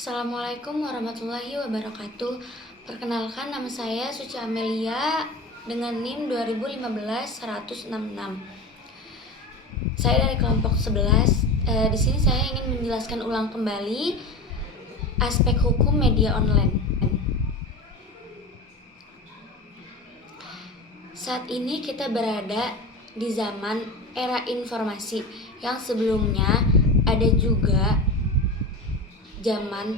Assalamualaikum warahmatullahi wabarakatuh. Perkenalkan, nama saya Suci Amelia dengan NIM 2015-166. Saya dari kelompok 11. Di sini saya ingin menjelaskan ulang kembali aspek hukum media online. Saat ini kita berada di zaman era informasi yang sebelumnya ada juga zaman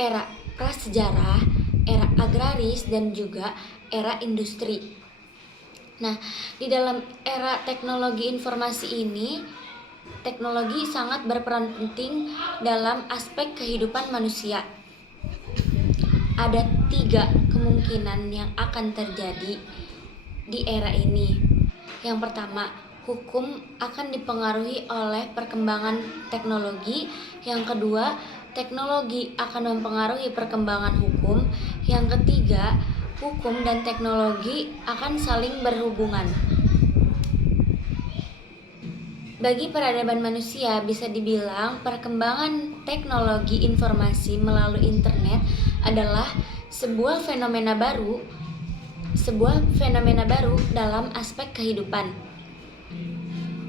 era prasejarah, era agraris, dan juga era industri. Nah, di dalam era teknologi informasi ini, teknologi sangat berperan penting dalam aspek kehidupan manusia. Ada 3 kemungkinan yang akan terjadi di era ini. Yang pertama, hukum akan dipengaruhi oleh perkembangan teknologi. Yang kedua, teknologi akan mempengaruhi perkembangan hukum. Yang ketiga, hukum dan teknologi akan saling berhubungan. Bagi peradaban manusia, bisa dibilang perkembangan teknologi informasi melalui internet adalah sebuah fenomena baru dalam aspek kehidupan.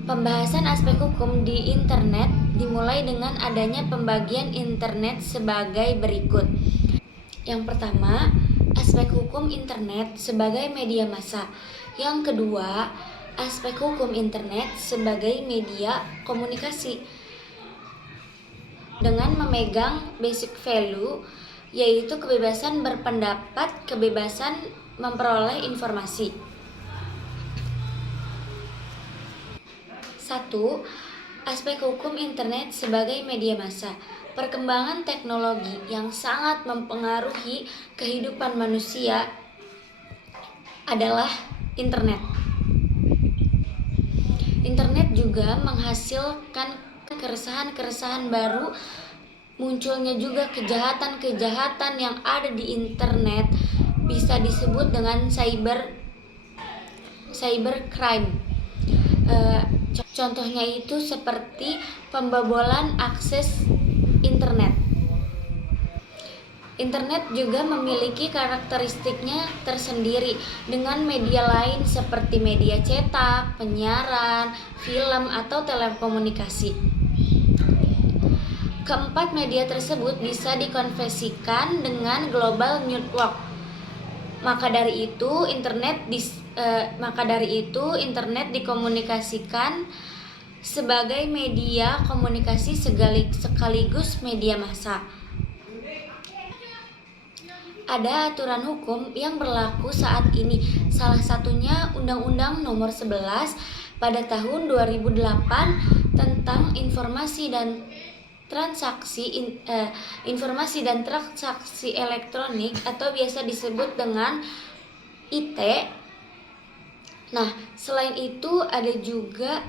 Pembahasan aspek hukum di internet dimulai dengan adanya pembagian internet sebagai berikut. Yang pertama, aspek hukum internet sebagai media massa. Yang kedua, aspek hukum internet sebagai media komunikasi dengan memegang basic value, yaitu kebebasan berpendapat, kebebasan memperoleh informasi. 1. Aspek hukum internet sebagai media massa. Perkembangan teknologi yang sangat mempengaruhi kehidupan manusia adalah internet. Internet juga menghasilkan keresahan-keresahan baru, munculnya juga kejahatan-kejahatan yang ada di internet, bisa disebut dengan cybercrime. Contohnya itu seperti pembobolan akses internet. Internet juga memiliki karakteristiknya tersendiri dengan media lain seperti media cetak, penyiaran, film, atau telekomunikasi. Keempat media tersebut bisa dikonversikan dengan global network. Maka dari itu internet dikomunikasikan sebagai media komunikasi sekaligus media massa. Ada aturan hukum yang berlaku saat ini, salah satunya Undang-Undang Nomor 11 pada tahun 2008 tentang informasi dan transaksi elektronik atau biasa disebut dengan IT. Nah, selain itu ada juga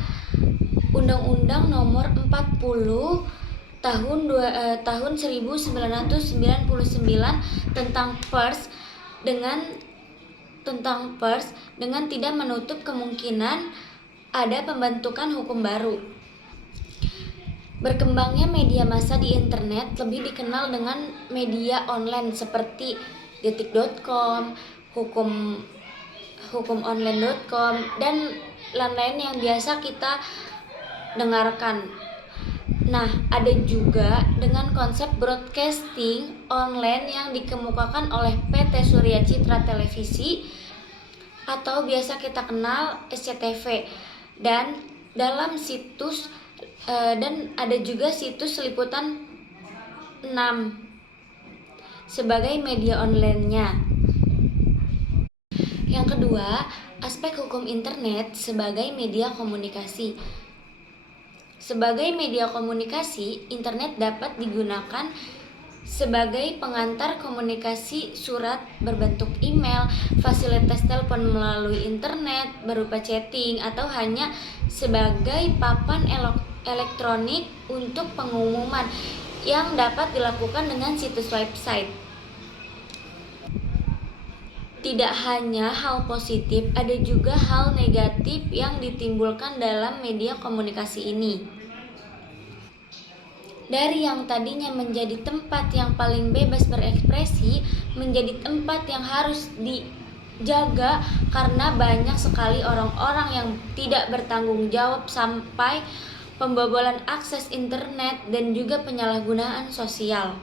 Undang-Undang Nomor 40 tahun 1999 tentang pers dengan tidak menutup kemungkinan ada pembentukan hukum baru. Berkembangnya media massa di internet lebih dikenal dengan media online seperti detik.com, hukumonline.com, dan lain-lain yang biasa kita dengarkan. Nah, ada juga dengan konsep broadcasting online yang dikemukakan oleh PT Surya Citra Televisi atau biasa kita kenal SCTV, dan ada juga situs Liputan 6 sebagai media online-nya. Yang kedua, aspek hukum internet sebagai media komunikasi. Sebagai media komunikasi, internet dapat digunakan sebagai pengantar komunikasi surat berbentuk email, fasilitas telepon melalui internet berupa chatting, atau hanya sebagai papan elektronik untuk pengumuman yang dapat dilakukan dengan situs website. Tidak hanya hal positif, ada juga hal negatif yang ditimbulkan dalam media komunikasi ini. Dari yang tadinya menjadi tempat yang paling bebas berekspresi menjadi tempat yang harus dijaga karena banyak sekali orang-orang yang tidak bertanggung jawab sampai pembobolan akses internet dan juga penyalahgunaan sosial.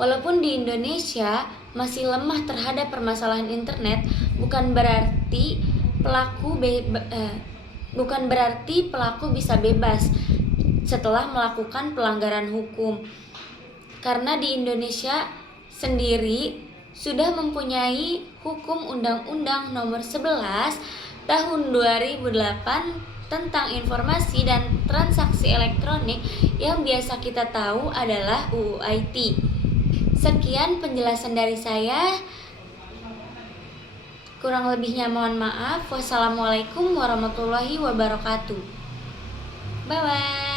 Walaupun di Indonesia masih lemah terhadap permasalahan internet, bukan berarti pelaku bisa bebas setelah melakukan pelanggaran hukum. Karena di Indonesia sendiri sudah mempunyai hukum Undang-Undang Nomor 11 Tahun 2008 tentang informasi dan transaksi elektronik yang biasa kita tahu adalah UU IT. Sekian penjelasan dari saya. Kurang lebihnya mohon maaf. Wassalamualaikum warahmatullahi wabarakatuh. Bye bye.